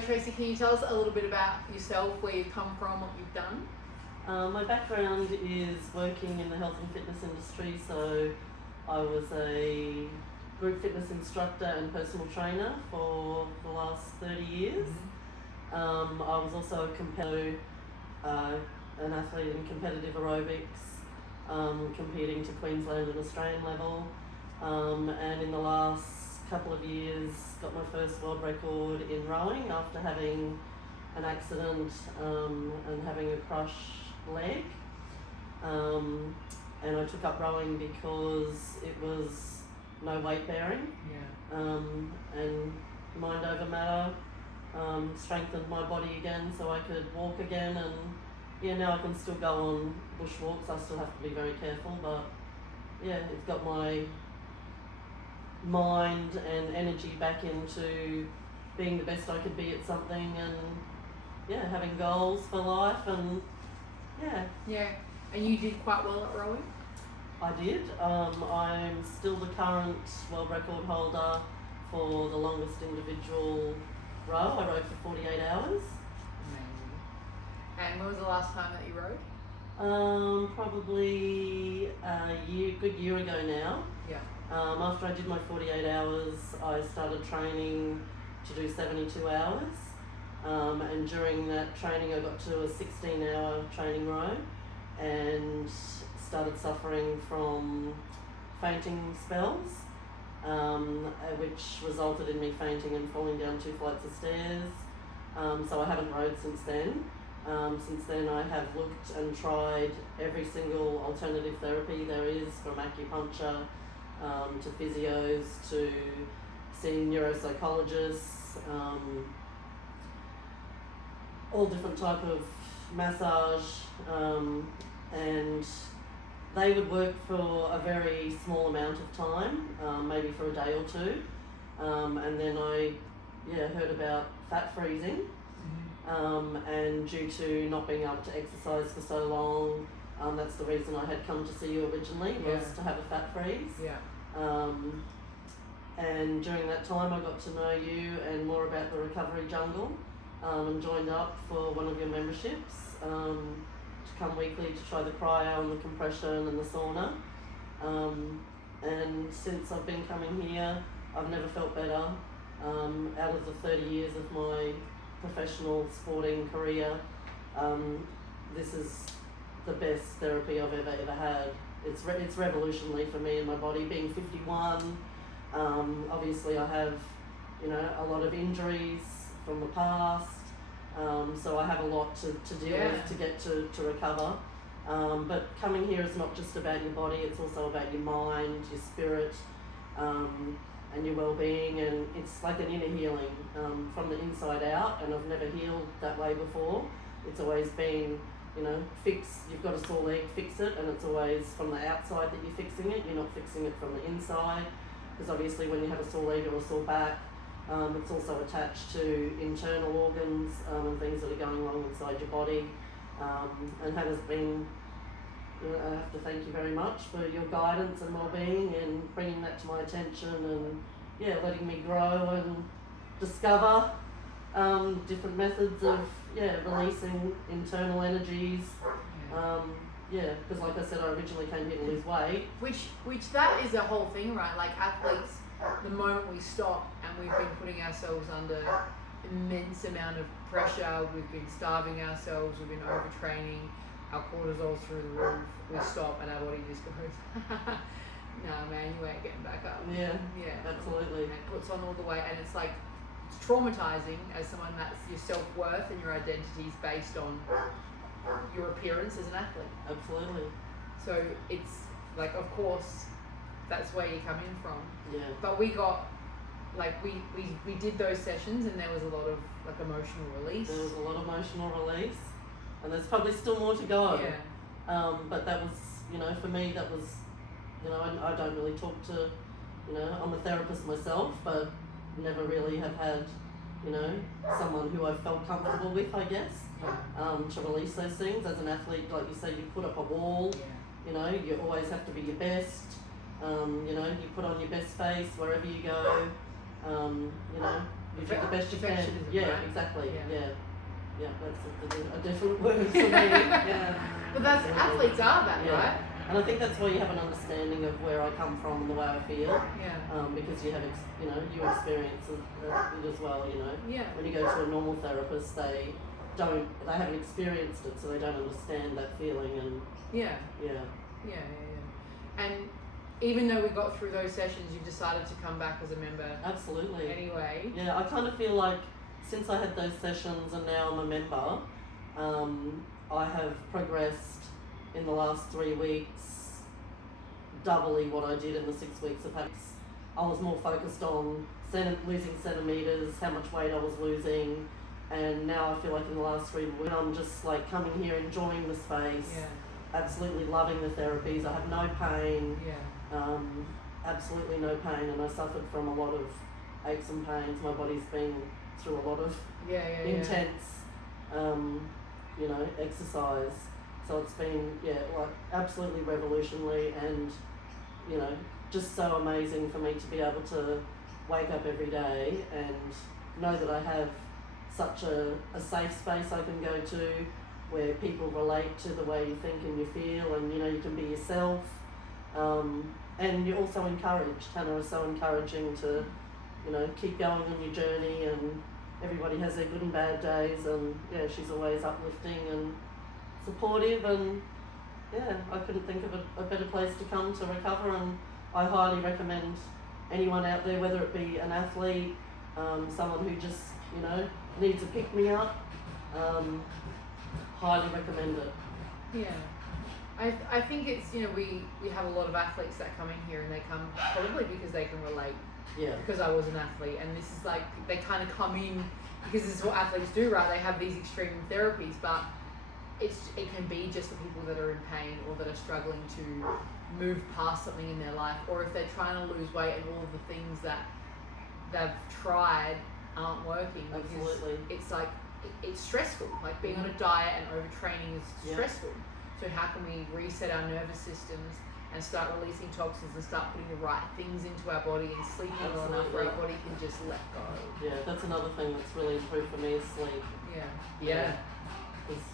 Tracy, can you tell us a little bit about yourself, where you've come from, what you've done? My background is working in the health and fitness industry, so I was a group fitness instructor and personal trainer for the last 30 years. I was also an athlete in competitive aerobics, competing to Queensland and Australian level, and in the last couple of years got my first world record in rowing after having an accident and having a crushed leg, and I took up rowing because it was no weight bearing, and mind over matter, strengthened my body again so I could walk again, and now I can still go on bushwalks. I still have to be very careful, but it's got my mind and energy back into being the best I could be at something, and having goals for life, and And you did quite well at rowing? I did. I'm still the current world record holder for the longest individual row. I rowed for 48 hours. Amazing. And when was the last time that you rowed? Probably a good year ago now. After I did my 48 hours, I started training to do 72 hours. And during that training, I got to a 16-hour training row and started suffering from fainting spells, which resulted in me fainting and falling down 2 flights of stairs. So I haven't rowed since then. Since then, I have looked and tried every single alternative therapy there is, from acupuncture to physios to seeing neuropsychologists, all different type of massage, and they would work for a very small amount of time, maybe for a day or two, and then I heard about fat freezing, and due to not being able to exercise for so long, that's the reason I had come to see you originally, was to have a fat freeze. And during that time I got to know you and more about the recovery jungle, and joined up for one of your memberships, to come weekly to try the cryo and the compression and the sauna. And since I've been coming here, I've never felt better. Out of the 30 years of my professional sporting career, this is the best therapy I've ever had. It's revolutionary for me and my body. Being 51, obviously I have a lot of injuries from the past, so I have a lot to deal with to get to recover. But coming here is not just about your body, it's also about your mind, your spirit, and your well-being, and it's like an inner healing from the inside out, and I've never healed that way before. It's always been, you've got a sore leg, fix it, and it's always from the outside that you're fixing it, you're not fixing it from the inside, because obviously when you have a sore leg or a sore back, it's also attached to internal organs and things that are going wrong inside your body, and Hannah's been, I have to thank you very much for your guidance and well-being and bringing that to my attention, and letting me grow and discover different methods of releasing internal energies. Because like I said, I originally came here to lose weight. Which that is a whole thing, right? Like athletes, the moment we stop and we've been putting ourselves under immense amount of pressure, we've been starving ourselves, we've been overtraining, our cortisol's through the roof, we stop and our body just goes, no man, you ain't getting back up. Yeah, absolutely. And it puts on all the weight, and it's like, it's traumatizing as someone that's your self-worth and your identity is based on your appearance as an athlete. Absolutely. So it's like, of course, that's where you're coming from. Yeah. But we got, like, we did those sessions and there was a lot of like emotional release. There was a lot of emotional release, and there's probably still more to go. But that was, for me, that was, I don't really talk to, I'm a therapist myself, but never really have had, someone who I felt comfortable with, I guess, to release those things. As an athlete, like you say, you put up a wall, you always have to be your best, you put on your best face wherever you go, you do the best you can. Perfectionism, Yeah, right? exactly. Yeah. Yeah, that's a different word for me. Yeah. But that's athletes are that, Yeah. right? And I think that's why you have an understanding of where I come from and the way I feel. Yeah. Because you have, you experience it as well. Yeah. When you go to a normal therapist, they haven't experienced it, so they don't understand that feeling. And Yeah. yeah, And even though we got through those sessions, you've decided to come back as a member absolutely. anyway. Yeah, I kind of feel like since I had those sessions and now I'm a member, I have progressed in the last 3 weeks doubly what I did in the 6 weeks of having. I was more focused on losing centimetres, how much weight I was losing, and now I feel like in the last 3 weeks I'm just like coming here, enjoying the space, absolutely loving the therapies. I have no pain, absolutely no pain, and I suffered from a lot of aches and pains. My body's been through a lot of intense, exercise. So it's been, like absolutely revolutionary and, just so amazing for me to be able to wake up every day and know that I have such a safe space I can go to where people relate to the way you think and you feel, and, you can be yourself. And you're also encouraged. Hannah is so encouraging to, keep going on your journey, and everybody has their good and bad days, and she's always uplifting and supportive, and I couldn't think of a better place to come to recover, and I highly recommend anyone out there, whether it be an athlete, someone who just, needs a pick-me-up, highly recommend it. Yeah. I think it's, we have a lot of athletes that come in here and they come probably because they can relate. Yeah. Because I was an athlete, and this is like, they kind of come in because this is what athletes do, right? They have these extreme therapies, but it can be just for people that are in pain or that are struggling to move past something in their life, or if they're trying to lose weight and all of the things that they've tried aren't working. Absolutely. It's like, it's stressful. Like being on a diet and overtraining is stressful. So how can we reset our nervous systems and start releasing toxins and start putting the right things into our body and sleeping well enough where our body can just let go? Yeah, that's another thing that's really improved for me is sleep. Yeah. Because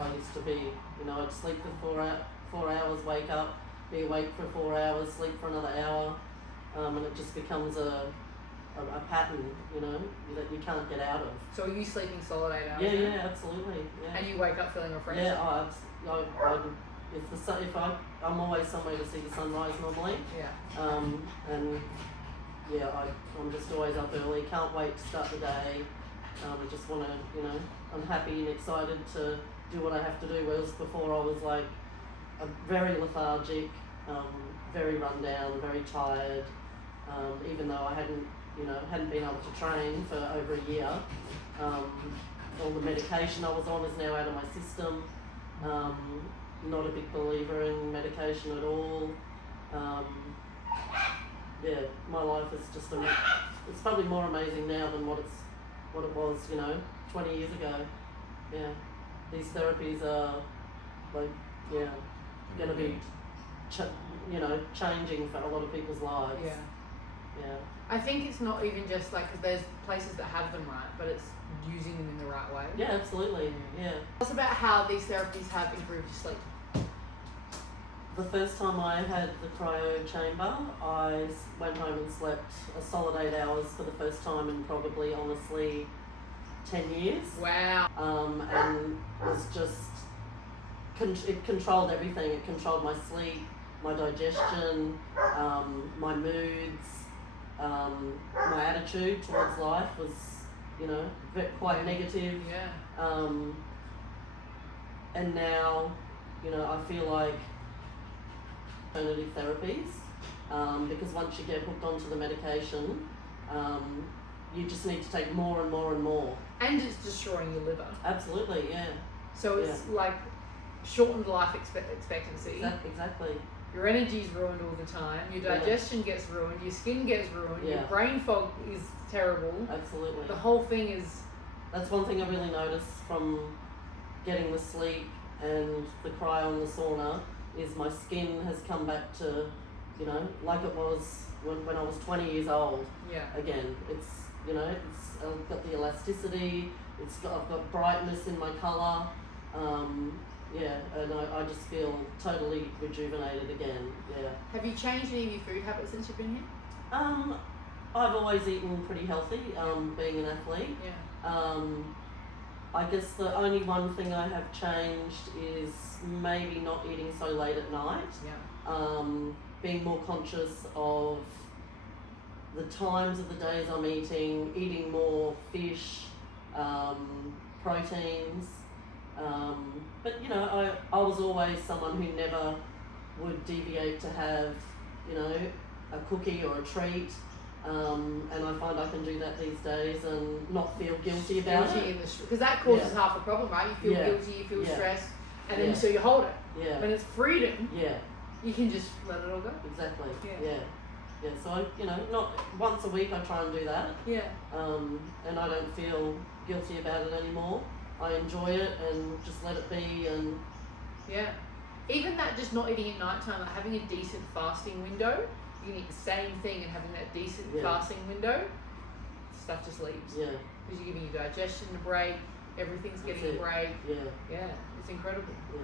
I used to be, I'd sleep for 4 hours, wake up, be awake for 4 hours, sleep for another hour, and it just becomes a pattern, that you can't get out of. So are you sleeping solid 8 hours? Yeah, absolutely. Yeah. And you wake up feeling refreshed? Yeah, I'm always somewhere to see the sunrise normally. Yeah. And I'm just always up early. Can't wait to start the day. I just want to, I'm happy and excited to do what I have to do. Whereas before I was like very lethargic, very run down, very tired. Even though I hadn't been able to train for over a year. All the medication I was on is now out of my system. Not a big believer in medication at all. My life is just it's probably more amazing now than what it was, 20 years ago. Yeah, these therapies are going to be, changing for a lot of people's lives. Yeah. I think it's not even just like, because there's places that have them right, but it's using them in the right way. Yeah, absolutely. Yeah. Tell us about how these therapies have improved your sleep. The first time I had the cryo chamber, I went home and slept a solid 8 hours for the first time in probably, honestly, 10 years. Wow. And was just, it controlled everything. It controlled my sleep, my digestion, my moods, my attitude towards life was, quite negative. Yeah. And now, I feel like alternative therapies, because once you get hooked onto the medication, you just need to take more and more and more. And it's destroying your liver. Absolutely, yeah. So it's like shortened life expectancy. Exactly. Your energy's ruined all the time. Your digestion gets ruined. Your skin gets ruined. Your brain fog is terrible. Absolutely. The whole thing is... That's one thing I really noticed from getting the sleep and the cryo and the sauna is my skin has come back to, like it was when I was 20 years old. Yeah. Again, it's you know, I've got the elasticity. I've got brightness in my colour. Yeah, and I just feel totally rejuvenated again. Yeah. Have you changed any of your food habits since you've been here? I've always eaten pretty healthy. Being an athlete. Yeah. I guess the only one thing I have changed is maybe not eating so late at night. Yeah. Being more conscious of the times of the days I'm eating more fish, proteins. But you know, I was always someone who never would deviate to have, you know, a cookie or a treat. And I find I can do that these days and not feel guilty about it. Because that causes half the problem, right? You feel guilty, you feel stressed, and then so you hold it. Yeah. When it's freedom, Yeah. you can just let it all go. Exactly. Yeah. Yeah. So I, you know, not once a week I try and do that. Yeah. And I don't feel guilty about it anymore. I enjoy it and just let it be. And yeah. Even that, just not eating at night time, like having a decent fasting window. You can eat the same thing and having that decent fasting window, stuff just leaves. Yeah. Because you're giving your digestion a break, everything's getting a break. Yeah. Yeah, it's incredible. Yeah.